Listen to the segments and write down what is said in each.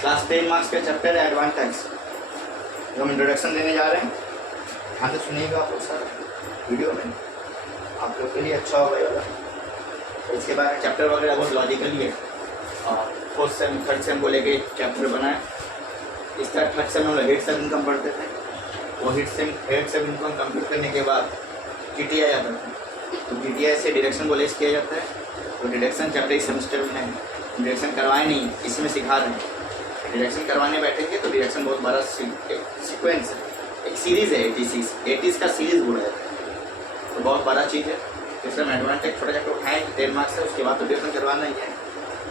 Class 10 marks का chapter है advance tax, जो हम इंट्रोडक्शन देने जा रहे हैं। ध्यान से सुनिएगा आप लोग सारा वीडियो में, आप लोग के लिए अच्छा होगा ये वाला। तो इसके बाद में चैप्टर वगैरह बहुत लॉजिकली है और फोर्थ सेम थर्ड सेम को लेके चैप्टर बना है। इस तरह थर्ड सेम हम लोग हेड सेम इनकम पढ़ते थे, वो हेड सेम इनकम कंप्लीट करने के बाद GTI आता था। तो GTI से डिडक्शन को लेस किया जाता है। तो डिडक्शन चैप्टर इस सेमेस्टर में है, डिडक्शन करवाए नहीं, इसमें सिखा रहे हैं। डिडक्शन करवाने बैठेंगे तो डिडक्शन बहुत बड़ा सीक्वेंस है, एक सीरीज़ है 80s का सीरीज़ बोला जाता है। तो बहुत बड़ा चीज़ है। इसलिए हम एडवांस टैक्स छोटा चैप्टर उठाएँ 10 मार्क्स से, उसके बाद तो डिडक्शन करवाना ही है।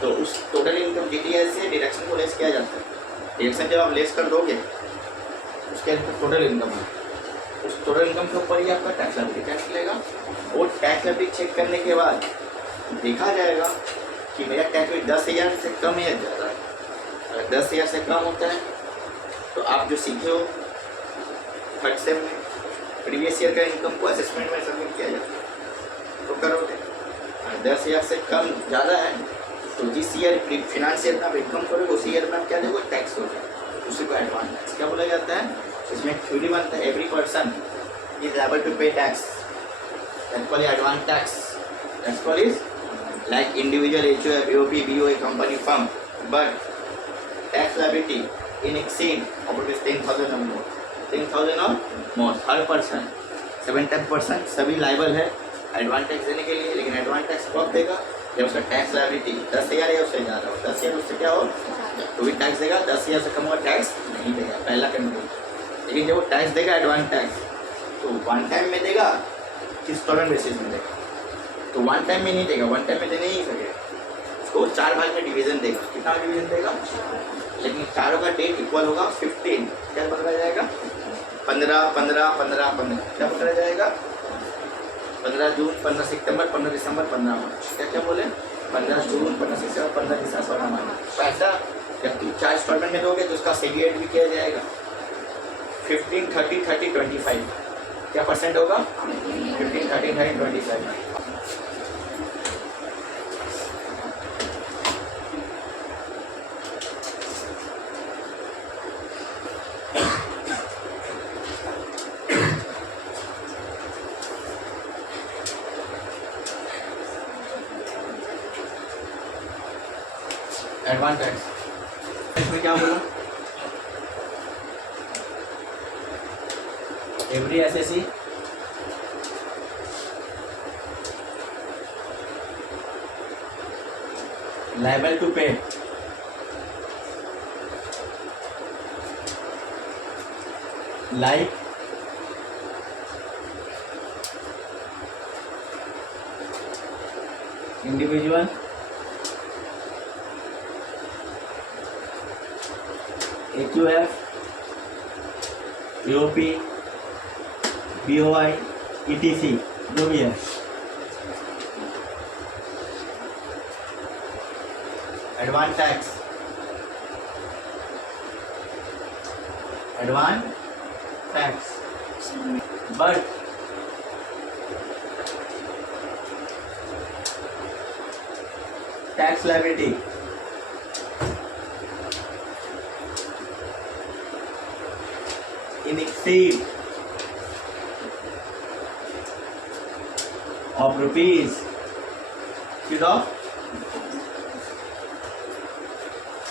तो उस टोटल इनकम GTI से डिडक्शन को लेस किया जाता है। डिडक्शन जब आप लेस कर दोगे उसके टोटल इनकम है, उस टोटल इनकम के ऊपर ही आपका टैक्स लायबिलिटी टैक्स लेगा। और टैक्स लायबिलिटी चेक करने के बाद देखा जाएगा कि मेरा टैक्स रेट 10,000 से कम या ज़्यादा है। अगर 10,000 से कम होता है तो आप जो सीखे हो थर्ड सेम में प्रीवियस ईयर का इनकम को असेसमेंट में सबमिट किया जाता है तो करोगे। अगर 10,000 से कम ज़्यादा है तो जिस ईयर फिनांस ईयर में आप इनकम करोगे उसी ईयर में आप क्या देखो टैक्स हो जाए, उसी को एडवांस टैक्स क्या बोला जाता है। इसमें थ्योरी बनता है every person is able to pay tax, that's called advance tax. That's called is like individual HUF, AOP, BOA, company, firm, but tax liability in exceed of ₹10,000 or more, 10,000 और more हर person 7-10% सभी liable है advance tax देने के लिए। लेकिन advance tax कब देगा जब उसका टैक्स लायबिलिटी 10,000 या उससे ज़्यादा हो। 10,000 उससे क्या हो तो भी टैक्स देगा, 10,000 से कम होगा टैक्स नहीं देगा, पहला कंडीशन। लेकिन जब वो टैक्स देगा एडवांस टैक्स तो वन टाइम में देगा कि इंस्टॉलमेंट बेसिस में देगा। तो वन टाइम में नहीं देगा, वन टाइम में देने ही सकेगा, उसको 4 भाग में डिवीज़न देगा। कितना डिवीज़न देगा, लेकिन चारों का डेट इक्वल होगा 15। क्या पकड़ा जाएगा 15, 15, 15, 15, क्या पकड़ा जाएगा 15 जून, 15 सितंबर, 15 दिसंबर, 15 मार्च। क्या क्या बोले 15 जून, 15 सितंबर, 15 दिसंबर, 15 मार्च। पैसा जब तुम 4 इंस्टॉलमेंट में दोगे तो उसका सेग्रीगेट भी किया जाएगा 15, 30, 30, 25। क्या परसेंट होगा 15, 30, 30, 25। एडवांस टैक्स इसमें क्या बोला every SSE liable to pay like individual HUF, AOP, BOI, ETC जो भी है। Advance tax but tax liability in exceed of rupees of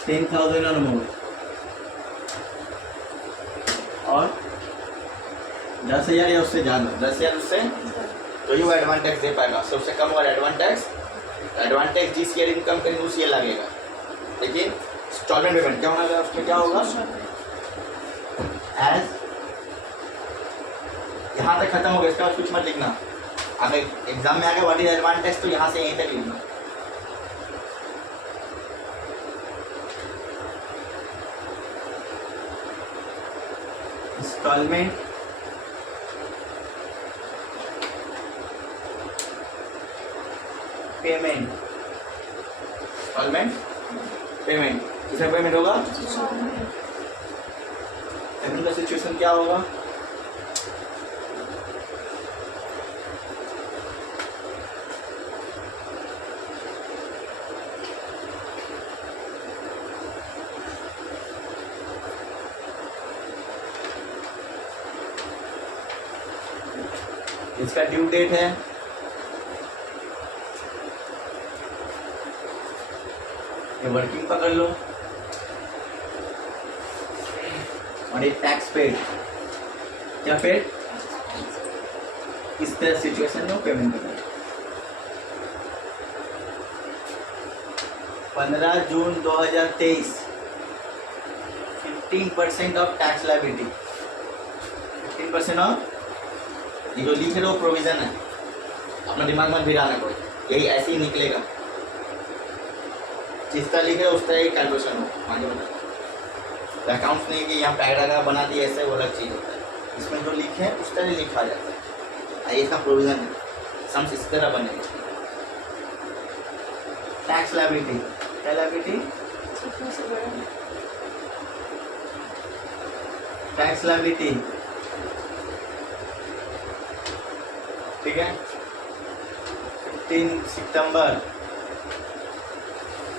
10,000 or more और 10,000 या उससे ज़्यादा, 10,000 उससे तो ये वो एडवांस टैक्स दे पाएगा। सबसे कम और एडवांस टैक्स जिस ईयर इनकम करेंगे उस ईयर लगेगा। लेकिन इंस्टॉलमेंट पेमेंट क्या होना, उसमें क्या होगा एज यहाँ तक खत्म हो गया, इसका बाद कुछ मत लिखना। अगर एग्जाम में आ गया व्हाट इज एडवांस टैक्स तो यहाँ से यहीं तक लिखना। इंस्टॉलमेंट पेमेंट, किसका पेमेंट होगा, सेकंड का सिचुएशन क्या होगा, इसका ड्यू डेट है ये वर्किंग पकड़ लो और ये टैक्स पेड क्या पेड इस तरह सिचुएशन में पेमेंट करना 15 जून 2023 15% ऑफ टैक्स लायबिलिटी 15% ऑफ ये जो लिखे वो प्रोविजन है अपना दिमाग मत भिड़ाना कोई यही ऐसे ही निकलेगा जिस तरह लिखे उस तरह ही कैलकुलेशन हो आगे बता अकाउंट्स नहीं कि यहाँ पैराग्राफ बना दिया ऐसे वो अलग चीज़ होता है इसमें जो लिखे हैं उस तरह लिखा जाता है इसका प्रोविजन है सम्स इस तरह बनेगा टैक्स लायबिलिटी क्या लायबिलिटी टैक्स लायबिलिटी ठीक है 15 सितंबर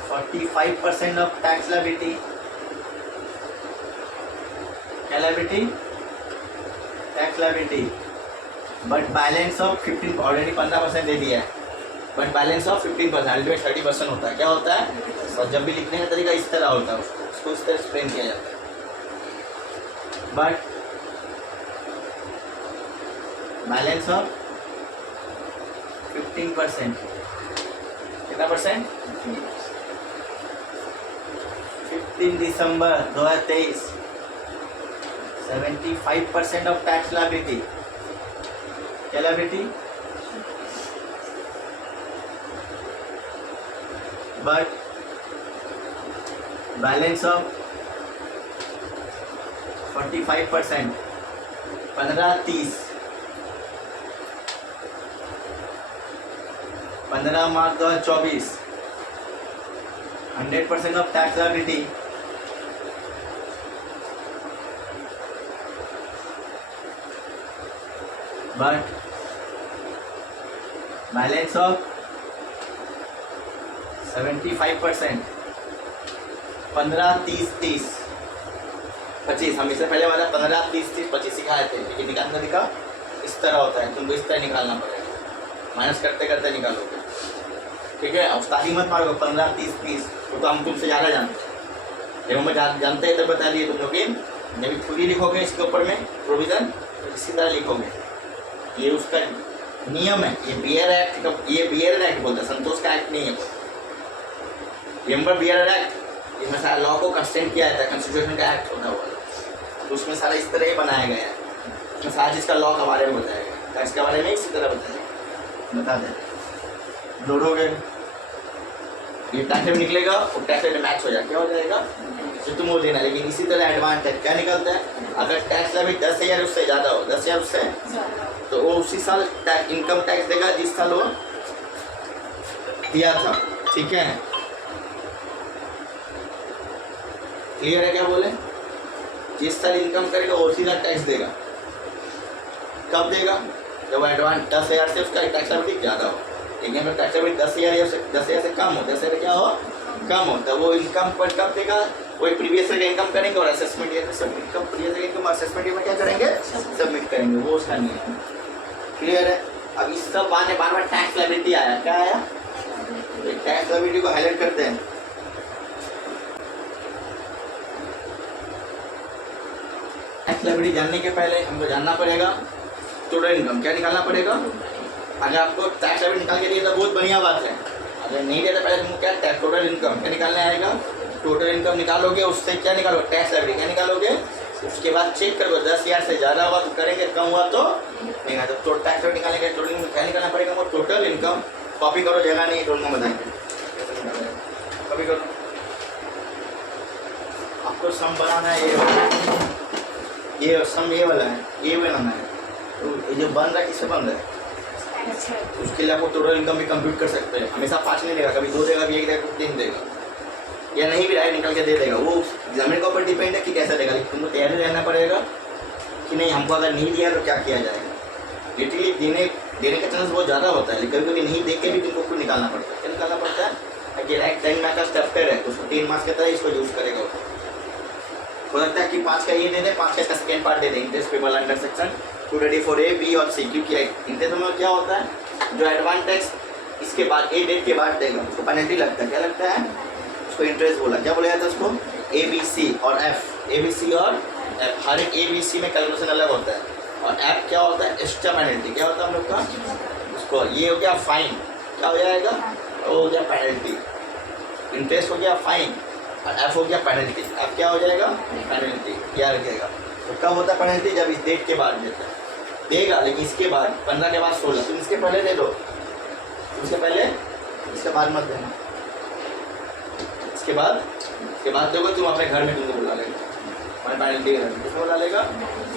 45% ऑफ टैक्स लायबिलिटी क्या liability tax liability but balance of 15 already 15% दे दिया है बट बैलेंस ऑफ 15% अल्टीमेट 30% होता है क्या होता है और जब भी लिखने का तरीका इस तरह होता है उसको इस तरह एक्सप्लेन किया जाता है बट बैलेंस ऑफ 15% कितना परसेंट 15 दिसंबर 2023 75% ऑफ टैक्स लायबिलिटी क्या liability but balance of 45% 15/30 15 March 2024 100% of tax liability but balance of 75% 15/30 25 हम इससे पहले वाला 15/30 सिखाए थे लेकिन निकालना दिखा इस तरह होता है तुमको इस तरह निकालना पड़ेगा माइनस करते करते निकालोगे ठीक है अब स्टार्टिंग मत मारोगे 15/30 तो हम तुमसे ज़्यादा जानते हैं जब हम जानते हैं तो बता दिए तुम लोग जब खुद ही लिखोगे इसके ऊपर में प्रोविज़न तो इसी तरह लिखोगे ये उसका नियम है ये बियर एक्ट बोलता है संतोष का एक्ट नहीं है बियर एक्ट इसमें सारा लॉ को कंस्टेंट किया जाता है कॉन्स्टिट्यूशन का एक्ट होता है तो उसमें सारा इस तरह ही बनाया गया है उसमें सारा चीज़ का लॉ के बारे में बताया गया टैक्स के बारे में इसी तरह बता दें जोड़ोगे ये टैक्स में निकलेगा और टैक्स में मैच हो जाए क्या हो जाएगा जो तुम वो देना लेकिन इसी तरह एडवांटेज क्या निकलता है अगर टैक्स भी 10,000 उससे ज़्यादा हो 10,000 उससे तो वो उसी साल इनकम टैक्स देगा जिस साल वो दिया था ठीक है क्लियर है क्या बोले जिस साल इनकम करेगा वो उसी साल टैक्स देगा कब देगा जब एडवांस 10,000 से उसका टैक्स लायबिलिटी ज़्यादा हो लेकिन अगर टैक्स लायबिलिटी 10,000 से कम हो 10,000 क्या हो कम हो तो वो इनकम पर कब देगा वही प्रीवियस ईयर का इनकम करेंगे और असेसमेंट ईयर में submit previous year income assessment year में क्या करेंगे सबमिट करेंगे वो उसका नहीं है क्लियर है अब इस सब बार बार टैक्स लायबिलिटी आया क्या आया टैक्स लायबिलिटी को हाईलाइट करते हैं टैक्स लायबिलिटी जानने के पहले हमको जानना पड़ेगा टोटल इनकम क्या निकालना पड़ेगा अगर आपको टैक्स लायबिलिटी निकाल के दिए तो बहुत बढ़िया बात है अगर नहीं दिया तो पहले तुमको क्या टोटल इनकम क्या निकालने आएगा टोटल इनकम निकालोगे उससे क्या निकालोगे टैक्स लायबिलिटी क्या निकालोगे उसके बाद चेक करोगे 10,000 से ज़्यादा हुआ तो करेंगे कम हुआ तो नहीं तो टोटल टैक्स लायबिलिटी निकालने के टोटल इनकम क्या निकालना पड़ेगा वो टोटल इनकम कॉपी करो जगह नहीं टोटल इनकम बताएंगे कॉपी करो आपको सम बनाना है ये सम ये वाला है ये बनाना है तो ये जो बन रहा है किससे बन रहा है उसके लिए आपको टोटल इनकम भी कंप्यूट कर सकते हैं हमेशा 5 नहीं देगा कभी 2 देगा कभी 1 देगा 3 देगा या नहीं भी राइट निकल के दे देगा वो एग्जामिनर के ऊपर डिपेंड है कि कैसा देगा लेकिन तुमको तैयारी रहना पड़ेगा कि नहीं हमको अगर नहीं दिया तो क्या किया जाएगा लिटरली देने का चांस बहुत ज़्यादा होता है लेकिन कभी नहीं देख के भी तुमको खुद निकालना पड़ता है क्या निकालना पड़ता है कि राइट 10 मार्क्स का चैप्टर है उसको 3 मार्क्स के तरह इसको यूज़ करेगा हो सकता है कि 5 का ये दे दे 5 का इसका सेकेंड पार्ट दे the interest payable under section two thirty four A B और सी, क्योंकि इंटरेस्ट में क्या होता है, जो एडवांस टैक्स इसके बाद ए डेट के बाद देगा उसको पेनल्टी लगता है। क्या लगता है उसको? इंटरेस्ट बोला। क्या बोला जाता है उसको? ए बी सी और एफ। ए बी सी और एफ, हर एक ए बी सी में कैलकुलेशन अलग होता है। और एफ क्या होता है? Extra penalty. क्या होता है हम लोग का? उसको ये हो गया फाइन, क्या हो जाएगा? वो हो गया पेनल्टी। इंटरेस्ट हो गया फाइन और एफ हो गया पेनल्टी। एफ क्या हो जाएगा? पेनल्टी। याद रखिएगा। तो कब होता है पेनल्टी? जब इस डेट के बाद देगा, लेकिन इसके बाद 15 के बाद 16, तुम इसके पहले दे दो, उसके पहले, इसके बाद मत देना। इसके बाद देखो तुम अपने घर में तुमको बुला लेगा, हमारे पेनल्टी के घर में किसको बुला लेगा?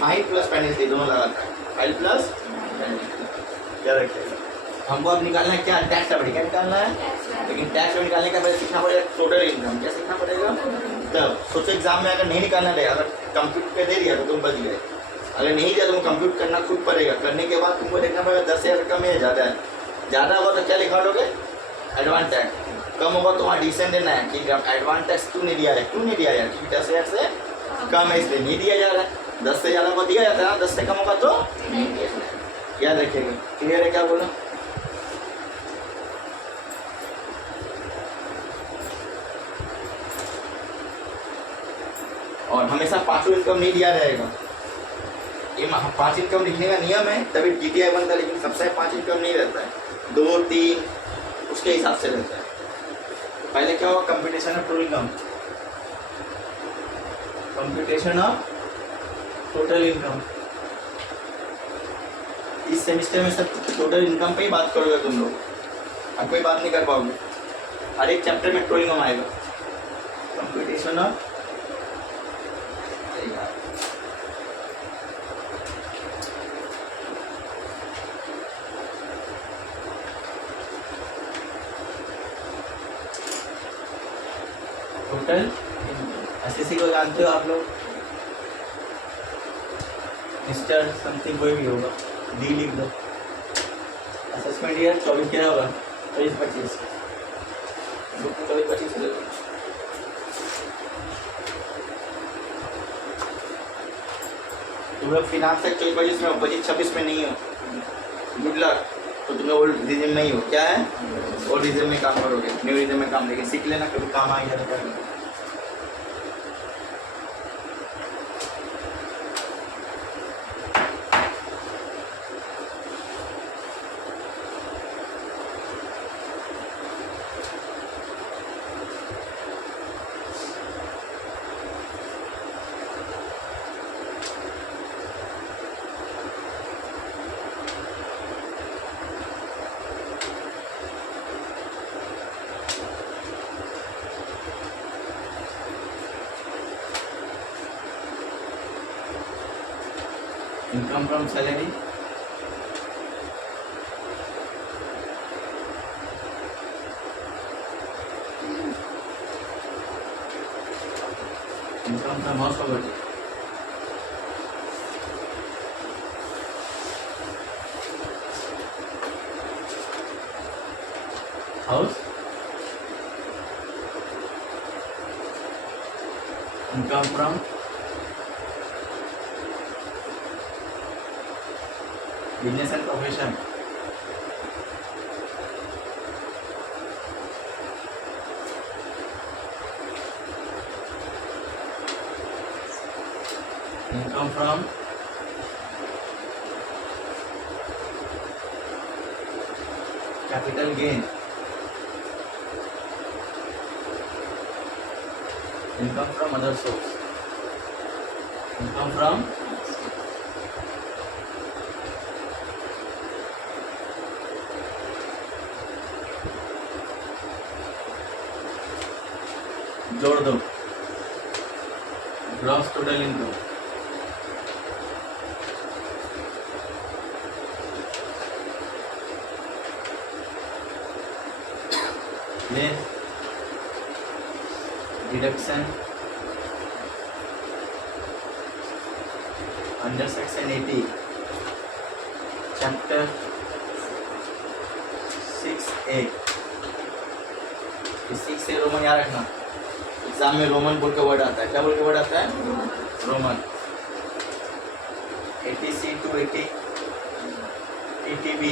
फाइन प्लस पेनल्टी दोनों लगाता है, फाइन प्लस पेनल्टी। क्या रखिएगा? हमको अब निकालना है क्या? Tax revenue. क्या निकालना है? लेकिन टैक्स रेवेन्यू निकालने का पहले सीखना पड़ेगा टोटल इनकम। क्या सीखना पड़ेगा? तब सोचो एग्जाम में अगर नहीं निकालना रहेगा, अगर कंप्यूट पे दे दिया तो तुम बच गए, अगर नहीं दिया तुमको कंप्यूट करना खुद पड़ेगा। करने के बाद तुमको देखना पड़ेगा 10,000 कम है ज़्यादा है। ज़्यादा होगा तो क्या लिखा लोगे? Advance tax. कम होगा तो वहाँ डिसेंट देना है कि एडवांस टैक्स क्यों नहीं दिया है, क्यों नहीं दिया यार, क्योंकि 10,000 से कम है इसलिए नहीं दिया जा रहा है। 10 से ज़्यादा को दिया जाता है ना, 10 से कम होगा तो नहीं दिया जाता है। याद रखिएगा। क्लियर है? क्या बोलो? और हमेशा पांचों इनकम नहीं दिया जाएगा। ये 5 इनकम लिखने का नियम है, तभी जीटीआई बनता है, लेकिन सबसे 5 इनकम नहीं रहता है, 2, 3 उसके हिसाब से रहता है। पहले क्या होगा? Computation of total income, computation of total income. इस सेमिस्टर में सब टोटल इनकम पे ही बात करोगे तुम लोग, अब कोई बात नहीं कर पाओगे। हर एक चैप्टर में टोटल इनकम आएगा, कंप्यूटेशन ऑफ टोटल एसएससी को जानते हो आप लोग? मिस्टर समथिंग कोई भी होगा, डी लिख दो। असेसमेंट ईयर 24 क्या होगा? 24-25 24-25 तुम लोग फिनांस तक 24-25 में हो, 25-26 में नहीं हो, गुड लक। तो तुम्हें ओल्ड रीजन में ही हो। क्या है? ओल्ड रीजन में काम करोगे, न्यू रीजन में काम, लेकिन सीख लेना, कभी काम आएगा तो क्या। Income from salary, income from house property, house, income from business and profession, income from capital gain, income from other source, income from जोड़ दो, gross total income, less deduction under section 80 chapter 6A। 6 से Roman याद रखना, exam में Roman बोल के word आता है। क्या बोल के वर्ड आता है? Roman. ATC to ATB,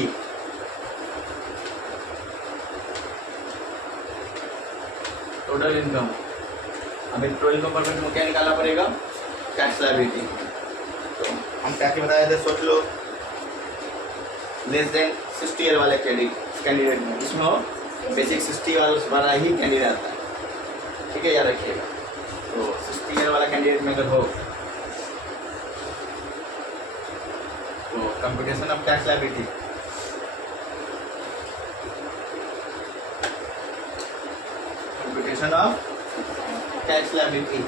total income. अभी टोटल इनकम परमिट में क्या निकालना पड़ेगा? Tax liability. तो हम क्या क्या बताए थे, सोच लो। लेस देन 60 ईयर वाले कैंडिडेट में, इसमें हो बेसिक 60 वाला ही कैंडिडेट आता है, ठीक है, याद रखिएगा। तो 60 ईयर वाला कैंडिडेट में अगर हो तो computation of tax liability, computation of tax liability,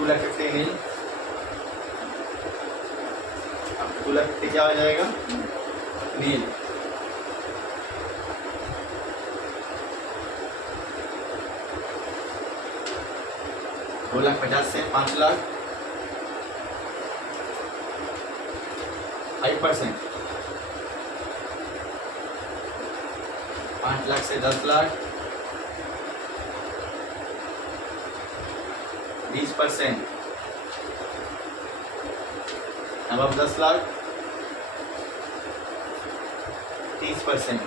$2,50,000 $2,50,000 क्या हो जाएगा? नील। $2,50,000 से 5,00,000 5%, 5,00,000 से 10,00,000 20%, अब 10,00,000 30%,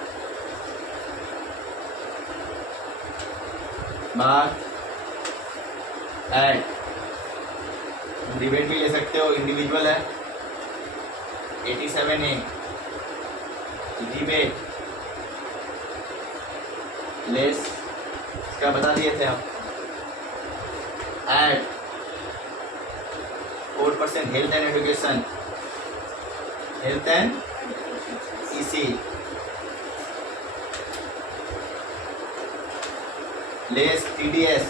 बाद ऐड डिबेट भी ले सकते हो, इंडिविजुअल है 87A, डिबेट लेस क्या बता दिए थे हम, add 4% health and education, health and EC, less TDS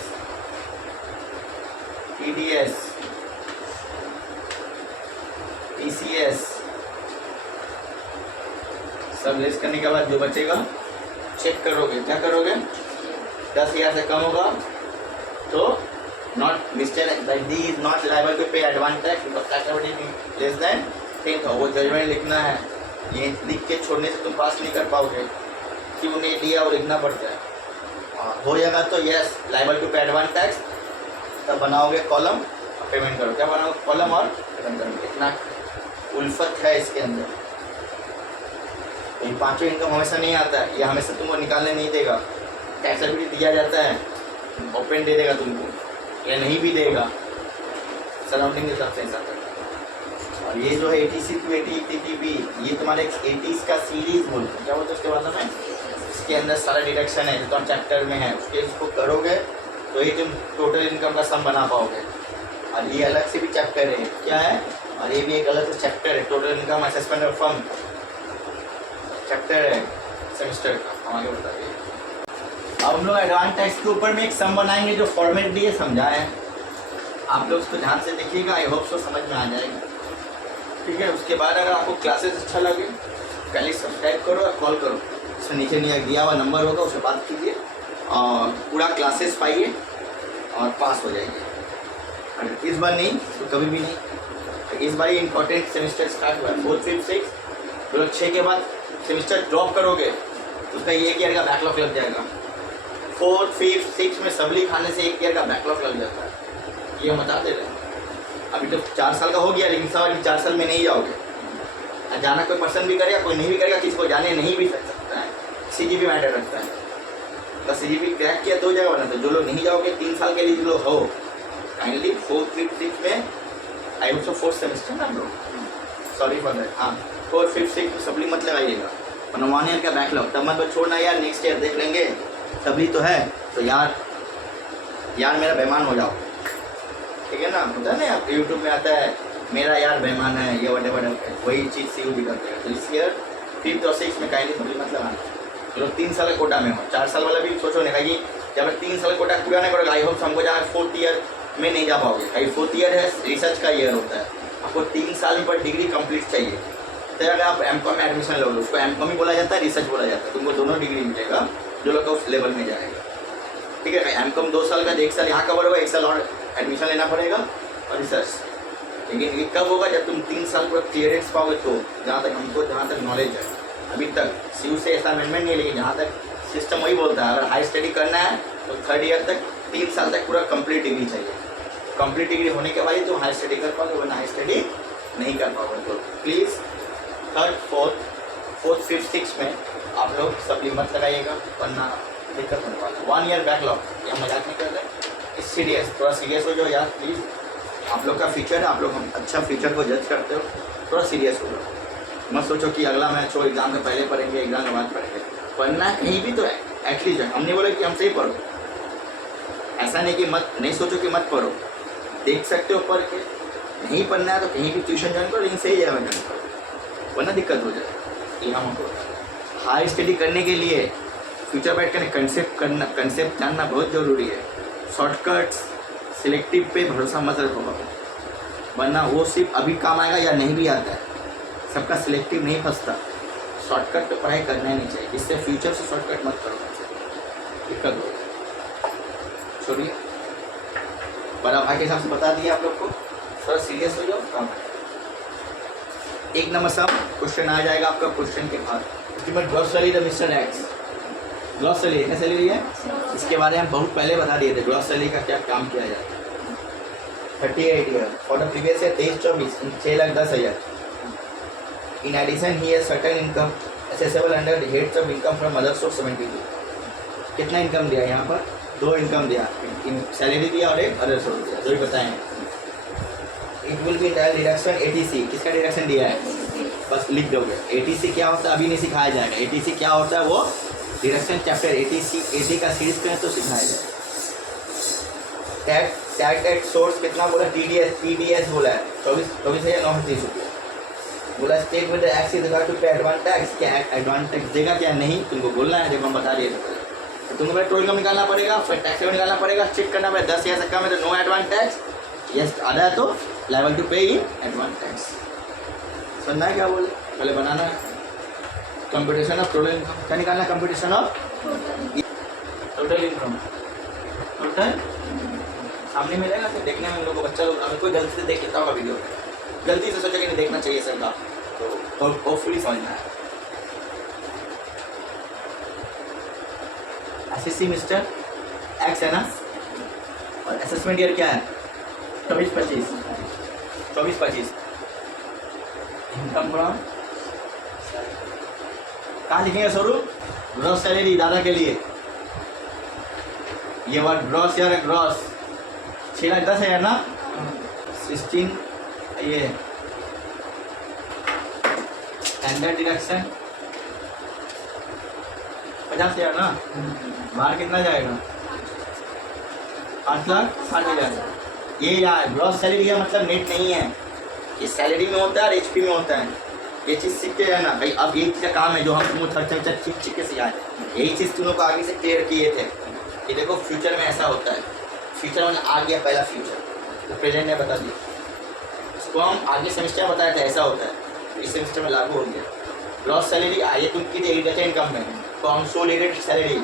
TCS, सब लेस करने के बाद जो बचेगा चेक करोगे, क्या करोगे? 10,000 से कम होगा तो not listed by D is not liable to pay advance tax because tax liability less than 10,000। वो जजमेंट लिखना है, ये लिख के छोड़ने से तुम पास नहीं कर पाओगे कि उन्हें दिया और लिखना पड़ता है। हो जाएगा तो yes liable to pay advance tax, तब बनाओगे कॉलम और पेमेंट करो। क्या बनाओगे? कॉलम और पेमेंट करो। इतना उल्फत है इसके अंदर। इन पांचों इनकम हमेशा नहीं आता है, ये हमेशा तुमको निकालने नहीं देगा। टैक्स सर्टिफिकेट दिया जाता है, ओपन दे देगा तुमको या नहीं भी देगा, सराउंडिंग के हिसाब से हिसाब करता है। और ये जो है ATC to ATB, ये तुम्हारे 80s का सीरीज बोलते हैं, क्या बोलते हैं उसके बाद में? इसके अंदर सारा डिडक्शन है जो तुम चैप्टर में है, उसके इसको करोगे तो ही तुम टोटल इनकम का सम बना पाओगे। और ये अलग से भी चैप्टर है, क्या है? और ये भी एक अलग से चैप्टर है, total income assessment of firm chapter है सेमेस्टर का। हम आगे बता दिए। अब हम लोग एडवांस टैक्स के ऊपर में एक सम बनाएंगे जो फॉर्मेट भी है, समझा है आप लोग उसको ध्यान से देखिएगा, आई होप सो समझ में आ जाएगा, ठीक है। उसके बाद अगर आपको क्लासेस अच्छा लगे पहले सब्सक्राइब करो और कॉल करो, उसमें नीचे दिया हुआ नंबर होगा, उससे बात कीजिए और पूरा क्लासेस पाइए और पास हो जाएंगे। अगर इस बार नहीं तो कभी भी नहीं। इस बार ये इंपॉर्टेंट सेमेस्टर स्टार्ट हुआ है 4th 5th 6th, तो 6 के बाद सेमेस्टर ड्रॉप करोगे उसका 1 ईयर का बैकलॉग लग जाएगा। 4th 5th 6th में सबली खाने से 1 ईयर का बैकलॉग लग जाता है, ये हम बता दे रहे हैं। अभी तो 4 साल का हो गया, लेकिन सवाल 4 साल में नहीं जाओगे। जाना कोई पसंद भी करेगा, कोई नहीं भी करेगा, किसी को जाने नहीं भी सकता है, CGP मैटर रखता है। तो CGP क्रैक किया तो जाएगा, ना तो जो लोग नहीं जाओगे 3 साल के लिए जो लोग हो काइंडली 4th 5th 6th में I hope so 4th semester ना लोग, सॉरी फॉर दैट, हाँ 4th 5th 6th में सबली मत लगाइएगा, वरना 1 ईयर का बैकलॉग तब मत छोड़ना यार, नेक्स्ट ईयर देख लेंगे, तभी तो है। तो यार मेरा बेईमान हो जाओ, ठीक है ना। होता है ना, आप यूट्यूब में आता है मेरा यार बेईमान है, ये वटेवर वही चीज़ CU भी करते हैं। तो इस ईयर 5th और 6th में काइंडली सबली मत लगाना। तो लोग 3 साल का कोटा में हो, 4 साल वाला भी सोचो नहीं कि जब 3 साल का कोटा पूरा नहीं करोगे, आई होप हमको जहाँ 4th ईयर में नहीं जा पाओगे। भाई 4th ईयर है रिसर्च का ईयर होता है, आपको 3 साल पर डिग्री कंप्लीट चाहिए। तो अगर आप M.Com में एडमिशन लोगे, उसको M.Com ही बोला जाता है, रिसर्च बोला जाता है, तुमको दोनों डिग्री मिलेगा। जो लोग का उस लेवल में जाएगा। ठीक है, एमकॉम 2 साल का 1 साल यहाँ कवर होगा, 1 साल और एडमिशन लेना पड़ेगा और रिसर्च। लेकिन ये कब होगा, जब तुम 3 साल पूरा क्लियरेंस पाओगे। तो जहाँ तक नॉलेज है, अभी तक सीयू से ऐसा अमेंडमेंट नहीं, लेकिन जहाँ तक सिस्टम वही बोलता है, अगर हाई स्टडी करना है तो 3rd ईयर तक 3 साल तक पूरा कंप्लीट डिग्री चाहिए। कंप्लीट डिग्री होने के बाद ही तुम हाई स्टडी कर पाओगे, वरना हाई स्टडी नहीं कर पाओगे। तो please 3rd, 4th, 5th, 6th में आप लोग सप्ली मत लगाइएगा, वरना दिक्कत होने वाला है। 1 ईयर बैकलॉग, ये हम मजाक नहीं कर रहे, सीरियस, थोड़ा सीरियस हो जाओ यार प्लीज़। आप लोग का फ्यूचर है, आप लोग हम अच्छा फ्यूचर को जज करते हो, थोड़ा सीरियस हो जाओ। मत सोचो कि अगला मैच हो, एग्जाम से पहले पढ़ेंगे, एग्जाम के बाद पढ़ेंगे। पढ़ना कहीं भी तो है एटलीस्ट। हमने बोला कि हमसे ही पढ़ो, ऐसा नहीं कि मत नहीं सोचो कि मत पढ़ो, देख सकते हो पढ़ के। नहीं पढ़ना है तो कहीं भी ट्यूशन ज्वाइन करो, लेकिन सही जगह में ज्वाइन करो, वरना दिक्कत हो जाए। ये हमको हाई स्टडी करने के लिए फ्यूचर बैठ कर कंसेप्ट जानना बहुत ज़रूरी है। शॉर्टकट्स सिलेक्टिव पे भरोसा मत रखो, वरना वो सिर्फ अभी काम आएगा या नहीं भी आता है। सबका सिलेक्टिव नहीं फंसता। शॉर्टकट पे पढ़ाई करना नहीं चाहिए, इससे फ्यूचर से शॉर्टकट मत करो, दिक्कत हो। छोड़िए, बड़ा भाई के हिसाब से बता दिया आप लोग को, थोड़ा सीरियस हो जाओ काम। 1 नंबर सब क्वेश्चन आ जाएगा आपका क्वेश्चन के बाद। Ultimate grocery the mister x, grocery इतने सैलरी है, इसके बारे में हम बहुत पहले बता दिए थे ग्रॉसरी का क्या काम किया जाता है। 38 year for the previous year 23-24 6,10,000। In addition he has certain income assessable under heads of income from other source 72। कितना इनकम दिया यहाँ पर? 2 इनकम दिया, सैलरी दिया और एक अदर सोर्स दिया, 2 ही बताएं। It will be deduction eighty C, किसका डिडक्शन दिया है बस लिख दोगे। एटीसी क्या होता है अभी नहीं सिखाया जाएगा। एटीसी क्या होता है, वो डिडक्शन चैप्टर 80 का सीरीज करें तो सिखाया जाएगा। टैक्स एट सोर्स कितना बोला? टीडीएस बोला है 24,930 रुपये बोला। State whether X is required to pay advance tax, क्या एडवांस टैक्स देगा क्या नहीं तुमको बोलना है, जब हम बता दिए तो तुमको पहले टोल इनकम निकालना पड़ेगा, फिर टैक्स निकालना पड़ेगा, चेक करना पड़ेगा 10 या से कम है तो नो एडवांस टैक्स, यस आधा है तो लायबल टू पे इन एडवांस टैक्स। सुनना है क्या बोले? पहले बनाना है कंप्यूटेशन ऑफ टोटल इनकम। क्या निकालना? Computation of total income. Total सामने मिलेगा तो देखने में हम लोग को बच्चा लोग अगर कोई गलती से देख लेता होगा वीडियो, गलती से सोचा कि नहीं देखना चाहिए सर का, तो होपफुली समझना है। एसएससी मिस्टर एक्स है ना, और असेसमेंट ईयर क्या है 24-25 इनकम फ्रॉम कहाँ लिखेंगे स्वरूप? ग्रॉस सैलरी दादा के लिए, ये वर्ड ग्रॉस यार, ग्रॉस 6,10,000 ना, 16 ये स्टैंडर्ड डिडक्शन 50,000 ना, बाहर कितना जाएगा 5,60,000। ये यार ग्रॉस सैलरी का मतलब नेट नहीं है, ये सैलरी में होता है और एचपी में होता है। ये चीज़ सीख के जाना भाई। अब एक चीज़ का काम है जो हम तुमको थर चिक के सिखाए, यही चीज़ तुम लोग को आगे से क्लियर किए थे कि देखो फ्यूचर में ऐसा होता है। फ्यूचर में आ गया पहला फ्यूचर, तो प्रेजेंट ने बता दिया, इसको हम आगे सेमेस्टर में बताया था ऐसा होता है, तो इस सेमेस्टर में लागू हो गया। ग्रॉस सैलरी ये तुम की एग्रीकल्चर इनकम में कंसोलिडेटेड सैलरी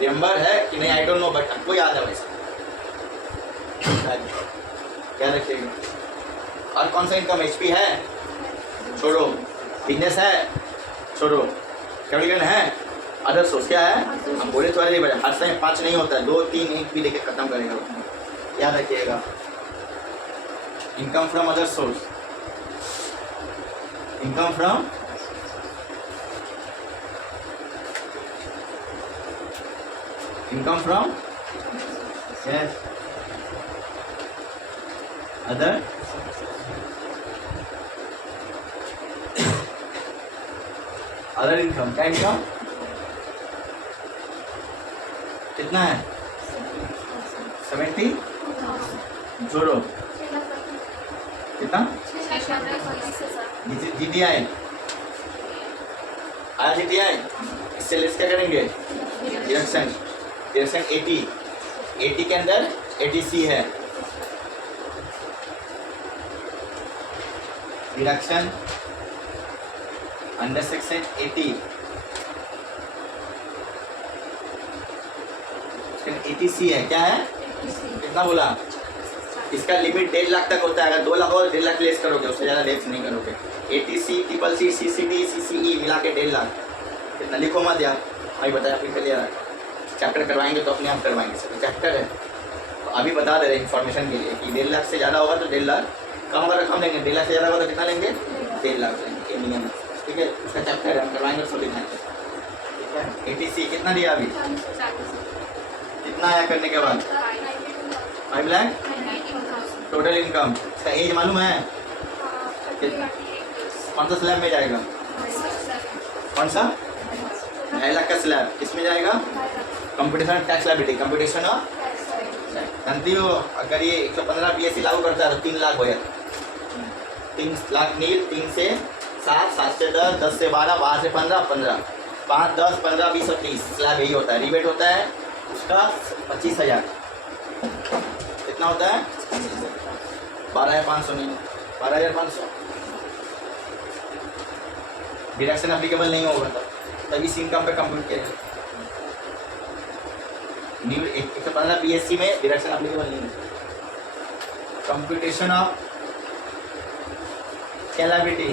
रिमेंबर है कि नहीं आई डोंट नो, बट आपको याद है वैसे क्या रखिएगा। और कौन सा इनकम? एचपी है छोड़ो, बिजनेस है छोड़ो, कैपिटल है, अदर सोर्स क्या है हम बोले तो नहीं बजा, हर समय 5 नहीं होता है, 2, 3, 1 भी लेके खत्म करेगा, याद रखिएगा। Income from other source, income from yes other other income. क्या इनकम कितना है 70 जोड़ो कितना जीटीआई आया, जीटीआई इससे लेस क्या करेंगे डिडक्शन 80 के अंदर 80C है डिडक्शन अंडर सेक्शन 80 ATC है, क्या है, कितना बोला, इसका लिमिट 1.5 लाख तक होता है। अगर 2 लाख और 1.5 लाख लेस करोगे, उससे ज़्यादा लेस नहीं करोगे। ATC, CCC, CCD, CCE मिला के 1.5 लाख। कितना लिखो मत यार, अभी बताया फिर क्लियर है। चैप्टर करवाएंगे तो अपने आप करवाएंगे, सब चैप्टर है। तो अभी बता दे रहे इन्फॉर्मेशन के लिए कि 1.5 लाख से ज़्यादा होगा तो 1.5 लाख, कम होगा तो कम लेंगे, 1.5 लाख से ज़्यादा होगा तो कितना लेंगे, 1.5 लाख लेंगे, ये नियम है। ठीक है, उसका चैप्टर है, हम करवाएंगे तो लिखना है। ठीक है, ATC कितना दिया अभी, कितना आया करने के बाद, 5 लाख टोटल इनकम। इसका एज मालूम है, कौन सा स्लैब में जाएगा, कौन सा, 2.5 लाख का स्लैब किस में जाएगा, कंपटीशन टैक्स लायबिलिटी, कंपटीशन जानती हो। अगर ये 115 PSC लागू करता है तो 3 लाख हो जाता, 3 लाख नील, 3 से 7, 7 से 10, 10 से 12, 12 से 15, 15, 5, 10, 15, 20 और 30 स्लैब यही होता है। रिबेट होता है उसका 25,000, कितना होता है, 12,500 नहीं, 12,500। डिडक्शन एप्लीकेबल नहीं होगा तभी इस इनकम पे कंप्यूट किया जाए। न्यू 115 PSC में डिडक्शन एप्लीकेबल नहीं है। कंप्यूटेशन ऑफ कैलाबिलिटी,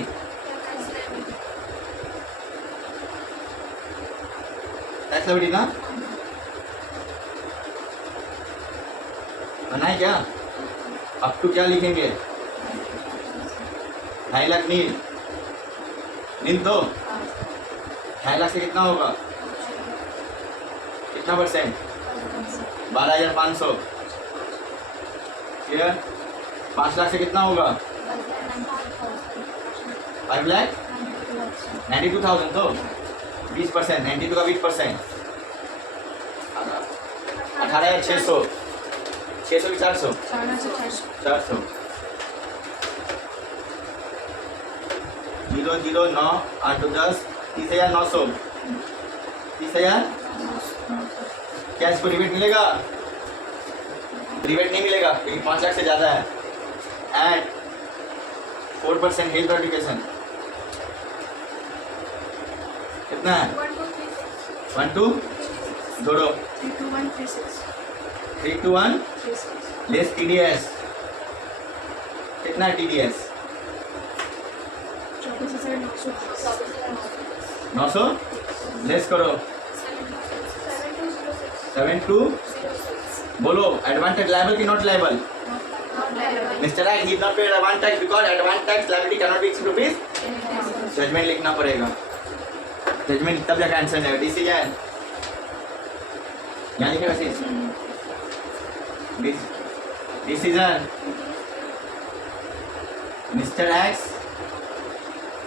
टैक्स लायबिलिटी ना बनाए क्या, अब तो क्या लिखेंगे, 2.5 लाख नील, नील तो 2.5 लाख से कितना होगा, कितना परसेंट, 12,500। क्लियर, 5 लाख से कितना होगा, 5 लाख 92,000 तो 20%, 92 का 20%, 18,600, 600 की 400, 400, 0, 0, 9, 8, 10, 30,900, 30,000। क्या इसको रिबेट मिलेगा, रिबेट नहीं मिलेगा क्योंकि 5 लाख से ज़्यादा है। एंड 4% हेल्थ एजुकेशन कितना है, 1 2 जोड़ो, 3 to 1 लेस TDS, कितना है TDS, 900 लेस करो, 7 2 बोलो, एडवांस टैक्स लायबल कि not liable, mister I need not pay advance tax because advance tax liability can not be ₹6। Judgement लिखना पड़ेगा, जजमेंट तब जाकर आंसर नहीं, डिसीजन यहाँ लिखेगा decision, mister x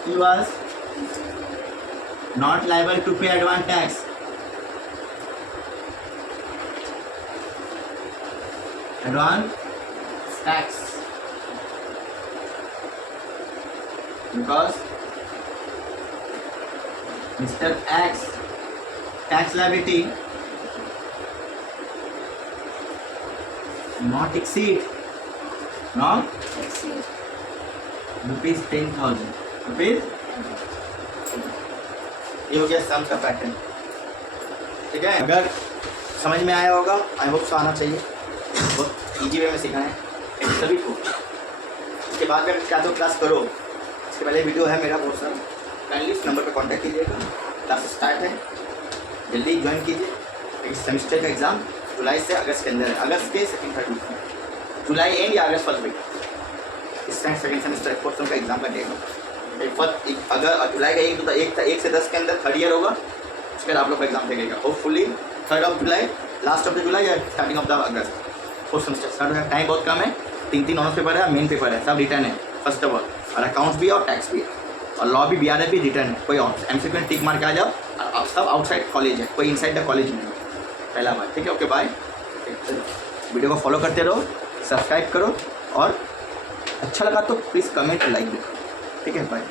he was not liable to pay advance tax, because Mr. X tax liability not exceed ₹10,000। ये हो गया सम का पैटर्न। ठीक है, अगर समझ में आया होगा, आई होप सो आना चाहिए, बहुत ईजी वे में सिखाएं सभी को। इसके बाद में क्या तो क्लास करो, इसके पहले वीडियो है मेरा बहुत सारा, काइंडली इस नंबर पर कांटेक्ट कीजिएगा। क्लास स्टार्ट है, जल्दी ज्वाइन कीजिए। एक सेमेस्टर का एग्ज़ाम जुलाई से अगस्त के अंदर है, अगस्त के 2nd 3rd वीक में, जुलाई एंड या अगस्त 1st वीक, इस time 2nd semester 4th same का एग्जाम का डेट होगा। अगर जुलाई का 1 से 10 के अंदर 3rd ईयर होगा, उसके बाद आप लोग का एग्जाम देखेगा होपफुली 3rd जुलाई, लास्ट ऑफ द जुलाई या स्टार्टिंग ऑफ द अगस्त। 4th सेमेस्टर स्टार्ट हो गया, टाइम बहुत कम है, 3 ऑनर्स पेपर है, मेन पेपर है, सब रिटर्न है फर्स्ट ऑफ ऑल, और अकाउंट्स भी है और टैक्स भी है, और लॉ भी BRF भी रिटर्न है। कोई MCQ में टिक मार के आ जाओ, आप सब आउटसाइड कॉलेज है, कोई इनसाइड द कॉलेज नहीं है, पहला बात। ठीक है, ओके बाय। वीडियो को फॉलो करते रहो, सब्सक्राइब करो, और अच्छा लगा तो प्लीज़ कमेंट और लाइक दो। ठीक है, बाय।